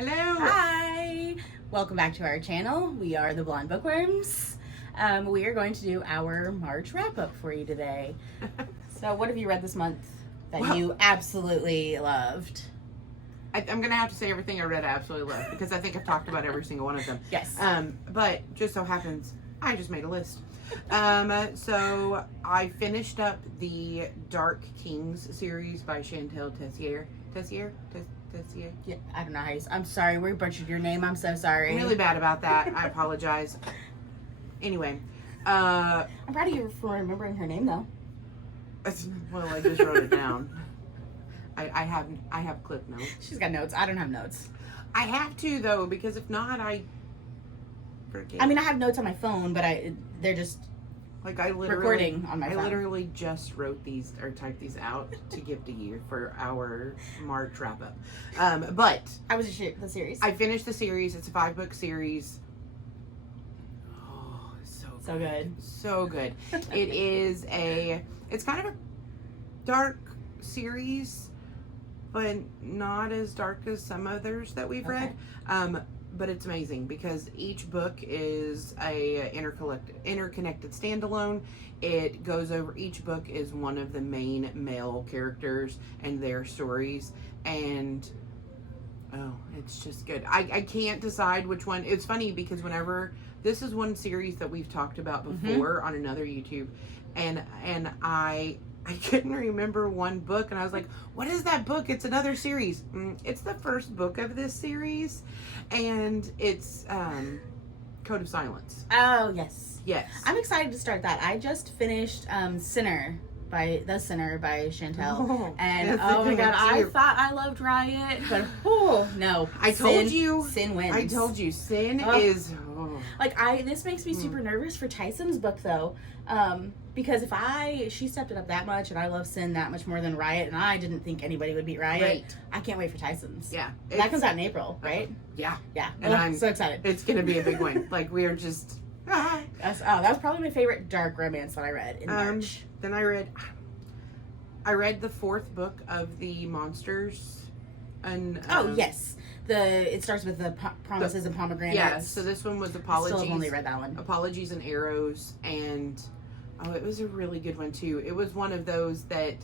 Hello. Hi. Welcome back to our channel. We are the Blonde Bookworms. We are going to do our March wrap-up for you today. So what have you read this month that you absolutely loved? I'm going to have to say everything I read I absolutely loved because I think I've talked about every single one of them. Yes. But just so happens, I just made a list. So I finished up the Dark Kings series by Chantal Tessier. Tessier? Yeah, I don't know how I'm sorry, we butchered your name. I'm so sorry. I'm really bad about that. I apologize. Anyway. I'm proud of you for remembering her name, though. Well, I just wrote it down. I have clip notes. She's got notes. I don't have notes. I have to, though, because if not, I forget. I mean, I have notes on my phone, but they're just recording on my phone. I literally just wrote these or typed these out to give to you for our March wrap up. But how was the series? I finished the series. It's a 5-book series. Oh, so good. So good. It's kind of a dark series, but not as dark as some others that we've read. But it's amazing because each book is a interconnected standalone. It goes over, each book is one of the main male characters and their stories, and it's just good. I can't decide which one. It's funny because this is one series that we've talked about before on another YouTube, and I couldn't remember one book, and I was like, what is that book? It's another series. It's the first book of this series, and it's Code of Silence. Oh, yes. Yes. I'm excited to start that. I just finished Sinner by Chantal. And oh my god, I thought I loved Riot, but no. I told you. Sin wins. I told you. Sin is... This makes me super nervous for Tyson's book, though. Because she stepped it up that much, and I love Sin that much more than Riot, and I didn't think anybody would beat Riot. Right. I can't wait for Tyson's. Yeah. That comes out in April, right? Yeah. Yeah. And I'm so excited. It's going to be a big one. We are just... that was probably my favorite dark romance that I read in March. Then I read the 4th book of the Monsters. And yes. It starts with the Promises and Pomegranates. Yeah, so this one was Apologies. I still have only read that one. Apologies and Arrows, and it was a really good one too. It was one of those that,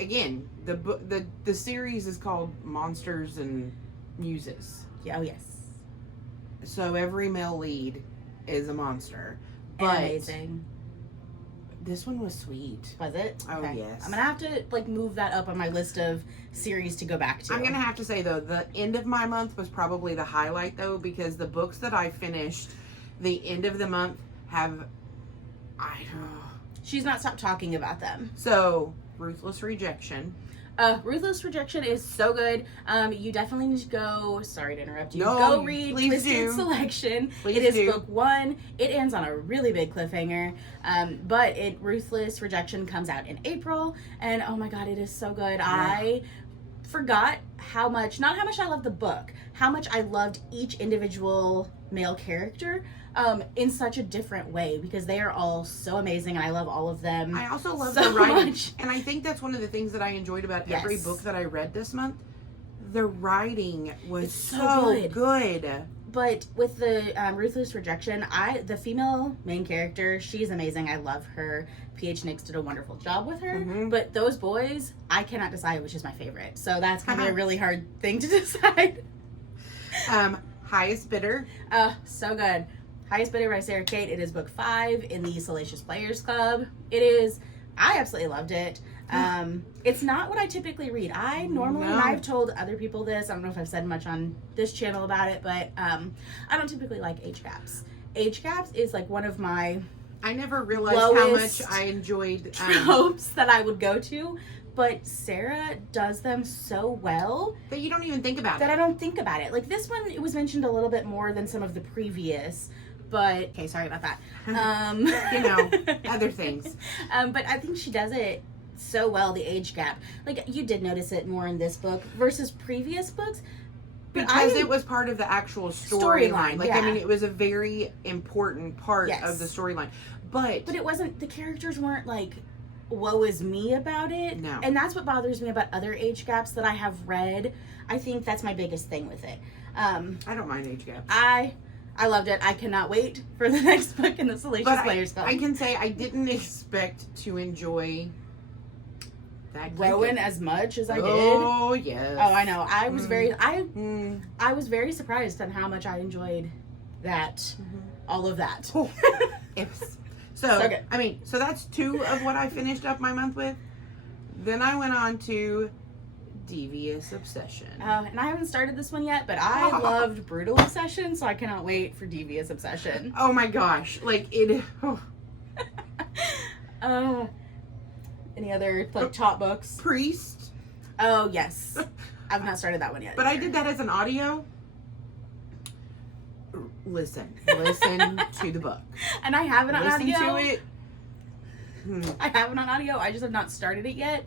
again, the series is called Monsters and Muses. Yeah, oh yes. So every male lead is a monster. But amazing. This one was sweet. Was it? Oh, okay. yes. I'm going to have to, move that up on my list of series to go back to. I'm going to have to say, though, the end of my month was probably the highlight, though, because the books that I finished, the end of the month She's not stopped talking about them. So, Ruthless Rejection. Ruthless Rejection is so good. You definitely need to go. Sorry to interrupt you. No, go read Twisted Selection. It is book 1. It ends on a really big cliffhanger. But Ruthless Rejection comes out in April, and oh my god, it is so good. I forgot not how much I loved the book, how much I loved each individual male character in such a different way, because they are all so amazing and I love all of them. I also love so the writing much. And I think that's one of the things that I enjoyed about every book that I read this month. The writing was so good. But with the Ruthless Rejection, the female main character, she's amazing. I love her. PH Nix did a wonderful job with her. But those boys, I cannot decide which is my favorite. So that's going to be a really hard thing to decide. Highest Bidder. So good. Highest Bidder by Sarah Kate. It is book 5 in the Salacious Players Club. I absolutely loved it. It's not what I typically read. And I've told other people this, I don't know if I've said much on this channel about it, but I don't typically like age gaps. Age gaps is one of my I never realized how much I enjoyed tropes that I would go to, but Sarah does them so well that you don't even think about it. That I don't think about it. This one, it was mentioned a little bit more than some of the previous, but okay, sorry about that. Other things. But I think she does it so well, the age gap. You did notice it more in this book versus previous books. Because it was part of the actual storyline. Yeah. It was a very important part of the storyline. But it wasn't, the characters weren't woe is me about it. No. And that's what bothers me about other age gaps that I have read. I think that's my biggest thing with it. I don't mind age gaps. I loved it. I cannot wait for the next book in the Salacious Players film. I can say I didn't expect to enjoy that Rowan as much as I did. Oh yes. Oh, I know. I was I was very surprised on how much I enjoyed that. All of that. Oh, yes. So good. I mean, so that's 2 of what I finished up my month with. Then I went on to Devious Obsession. And I haven't started this one yet, but I loved Brutal Obsession, so I cannot wait for Devious Obsession. Oh my gosh. Like it. Oh. Any other like top books? Priest. Oh yes. I've not started that one yet. But I did that as an audio. Listen to the book. And I have it on audio. Listen to it. I have it on audio. I just have not started it yet.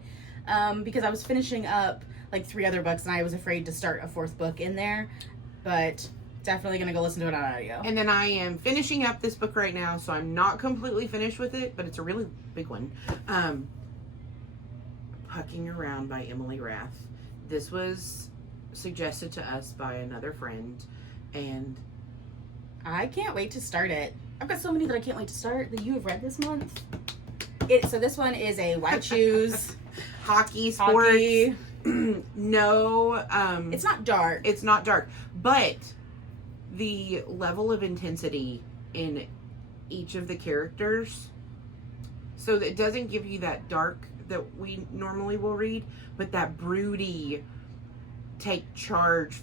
Because I was finishing up like 3 other books and I was afraid to start a 4th book in there. But definitely gonna go listen to it on audio. And then I am finishing up this book right now, so I'm not completely finished with it, but it's a really big one. Pucking Around by Emily Rath. This was suggested to us by another friend, and I can't wait to start it. I've got so many that I can't wait to start that you have read this month. So this one is a White Shoes hockey sports. Hockey. No, it's not dark. It's not dark, but the level of intensity in each of the characters, so that it doesn't give you that dark that we normally will read, but that broody, take charge.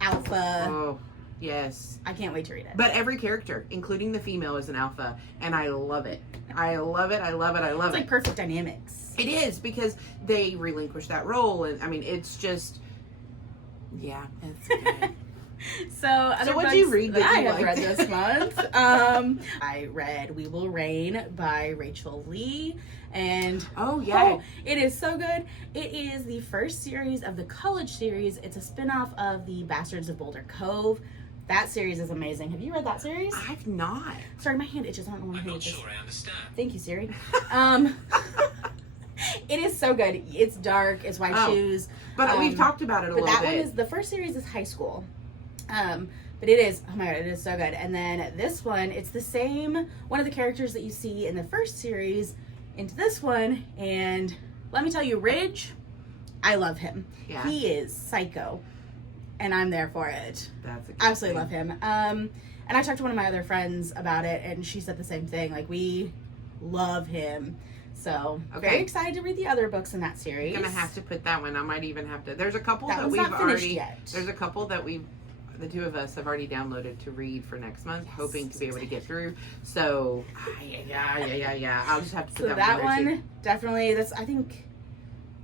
Alpha. Oh, yes. I can't wait to read it. But every character, including the female, is an alpha, and I love it. I love it. It's like perfect dynamics. It is, because they relinquish that role, and I mean, it's just, yeah, it's good. So what did you read that I you have liked? read this month? I read We Will Reign by Rachel Lee, and it is so good. It is the first series of the College series. It's a spinoff of the Bastards of Boulder Cove. That series is amazing. Have you read that series? I've not. Sorry, my hand itches. I don't know I'm why not sure I understand. Thank you, Siri. It is so good. It's dark. It's White Shoes. But we've talked about it a little bit. But that one is, the first series is high school. But it is, oh my god, it is so good. And then this one, it's the same, one of the characters that you see in the first series into this one. And let me tell you, Ridge, I love him. Yeah. He is psycho. And I'm there for it. That's a good Absolutely thing. love him. And I talked to one of my other friends about it, and she said the same thing. Like, we love him. So, very excited to read the other books in that series. I'm gonna have to put that one. I might even have to. There's a couple that one's we've not finished already. yet. There's a couple that the 2 of us have already downloaded to read for next month, hoping to be able to get through. So, yeah. I'll just have to put that one there, one definitely. That's, I think.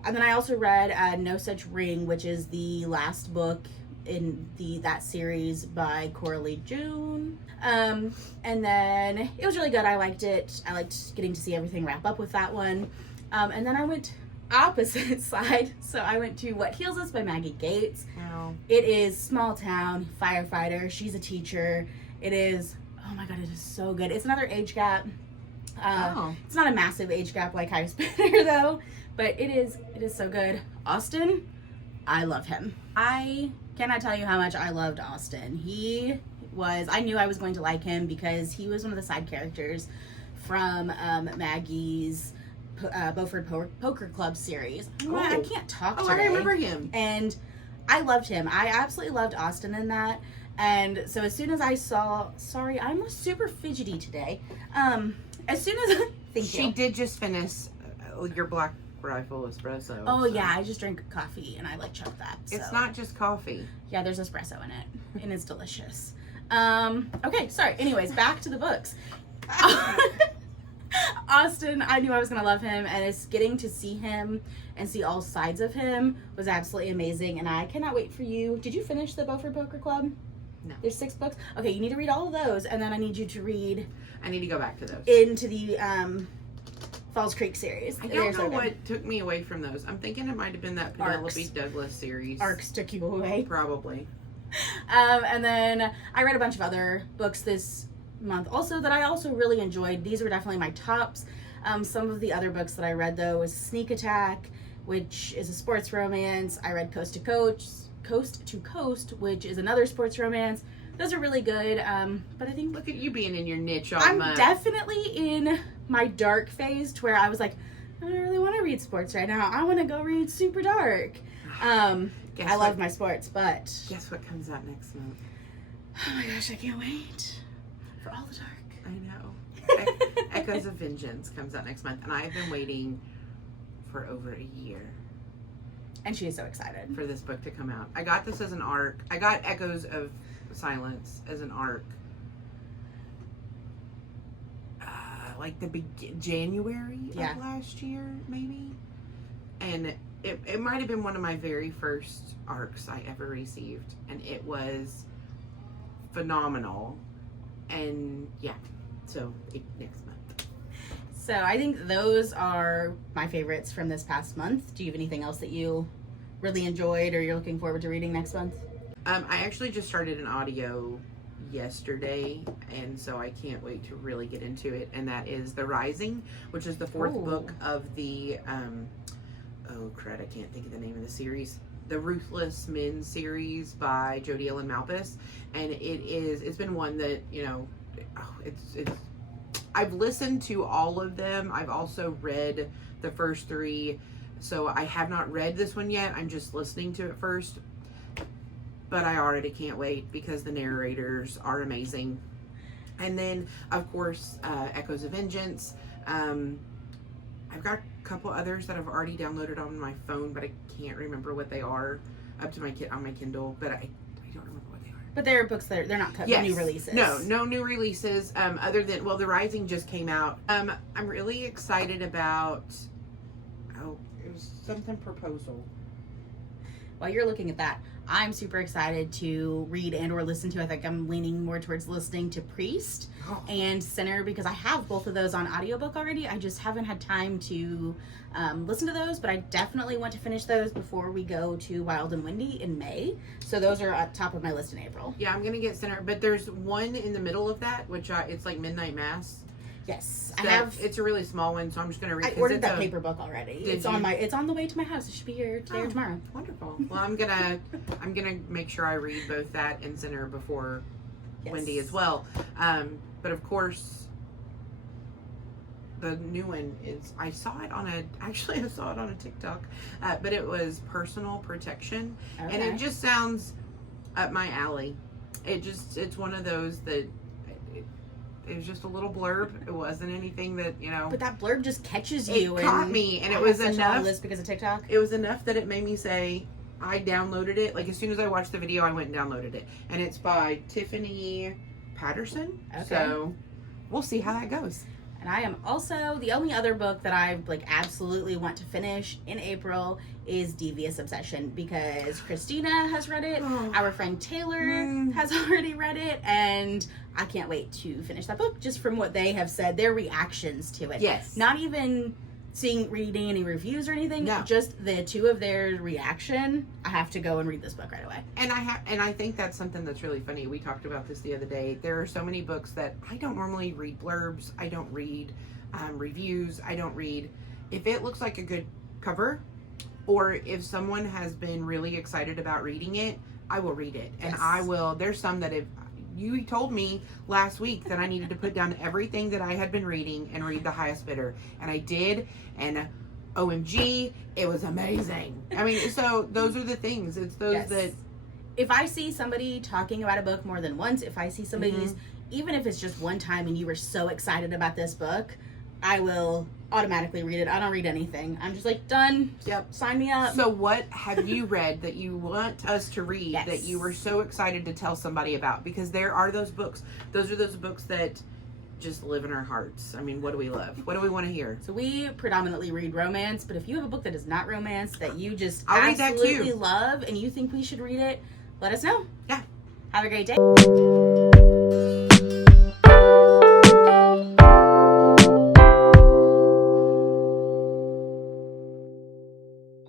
And then I also read No Such Ring, which is the last book in that series by Coralie June. And then it was really good. I liked it. I liked getting to see everything wrap up with that one. And then I went opposite side. So I went to What Heals Us by Maggie Gates. Oh. It is small town firefighter. She's a teacher. It is, oh my god, it is so good. It's another age gap. It's not a massive age gap like High Spinner though, but it is so good. Austin, I love him. I cannot tell you how much I loved Austin. I knew I was going to like him because he was one of the side characters from Maggie's Beaufort Poker Club series. I can't talk today. I remember him. And I loved him. I absolutely loved Austin in that. And so as soon as I saw, sorry, I'm super fidgety today. As soon as She did just finish your Black Rifle espresso. Oh yeah, I just drank coffee and I chugged that. So. It's not just coffee. Yeah, there's espresso in it, and it's delicious. Okay, sorry. Anyways, back to the books. Austin, I knew I was gonna love him, and it's getting to see him and see all sides of him was absolutely amazing. And I cannot wait for you. Did you finish the Beaufort Poker Club? No. There's 6 books. Okay, you need to read all of those, and then I need you to read. I need to go back to those. Into the Falls Creek series. I don't know what took me away from those. I'm thinking it might have been that Penelope Douglas series. Arcs took you away. Probably. And then I read a bunch of other books this month also that I also really enjoyed. These were definitely my tops. Some of the other books that I read, though, was Sneak Attack, which is a sports romance. I read Coast to Coast, which is another sports romance. Those are really good. But I think... Look at you being in your niche all I'm month. definitely in my dark phase to where I was like, I don't really want to read sports right now. I want to go read super dark. I love my sports, but... Guess what comes out next month? Oh my gosh, I can't wait for all the dark. I know. Echoes of Vengeance comes out next month, and I've been waiting for over a year. And she is so excited. For this book to come out. I got this as an ARC. I got Echoes of Silence as an ARC. Like the January of last year, maybe. And it might have been one of my very first ARCs I ever received. And it was phenomenal. And yeah, so next month. So I think those are my favorites from this past month. Do you have anything else that you really enjoyed or you're looking forward to reading next month? I actually just started an audio yesterday, and so I can't wait to really get into it, and that is The Rising, which is the fourth book of the oh crud, I can't think of the name of the series, the Ruthless Men series by Jodi Ellen Malpas. And it's been one that, you know, it's I've listened to all of them. I've also read the first three, so I have not read this one yet. I'm just listening to it first. But I already can't wait because the narrators are amazing. And then, of course, Echoes of Vengeance. I've got a couple others that I've already downloaded on my phone, but I can't remember what they are up to on my Kindle. But I don't remember what they are. But they're books that they're not new releases. No new releases. Other than, well, The Rising just came out. I'm really excited about. Oh, it was something Proposal. While you're looking at that, I'm super excited to read and or listen to. I think I'm leaning more towards listening to Priest and Sinner because I have both of those on audiobook already. I just haven't had time to listen to those, but I definitely want to finish those before we go to Wild and Windy in May. So those are at top of my list in April. Yeah, I'm going to get Sinner, but there's one in the middle of that, which it's like Midnight Mass. Yes, I have. It's a really small one, so I'm just going to read. I ordered that paper book already. It's on the way to my house. It should be here today or tomorrow. Wonderful. Well, I'm gonna make sure I read both that and Sinner before Wendy as well. But of course, the new one is. I saw it on a TikTok, but it was Personal Protection, and it just sounds up my alley. It's one of those that. It was just a little blurb. It wasn't anything that, you know. But that blurb just catches you. It caught me, and it was enough. List because of TikTok. It was enough that it made me say, I downloaded it. Like as soon as I watched the video, I went and downloaded it, and it's by Tiffany Patterson. Okay. So we'll see how that goes. And I am also, the only other book that I absolutely want to finish in April is Devious Obsession because Christina has read it, our friend Taylor has already read it, and I can't wait to finish that book just from what they have said, their reactions to it. Yes. Not even reading any reviews or anything, just the two of their reaction. I have to go and read this book right away. And I think that's something that's really funny. We talked about this the other day. There are so many books that I don't normally read blurbs. I don't read reviews. I don't read if it looks like a good cover or if someone has been really excited about reading it, I will read it. And I will, there's some that if you told me last week that I needed to put down everything that I had been reading and read The Highest Bidder. And I did. And OMG, it was amazing. I mean, so those are the things. It's those that... If I see somebody talking about a book more than once, if I see somebody's, even if it's just one time and you were so excited about this book, I will automatically read it. I don't read anything. I'm just like, done. Yep. Sign me up. So what have you read that you want us to read that you were so excited to tell somebody about? Because there are those books. Those are those books that just live in our hearts. I mean, what do we love? What do we want to hear? So we predominantly read romance, but if you have a book that is not romance that you just absolutely love and you think we should read it, let us know. Yeah. Have a great day.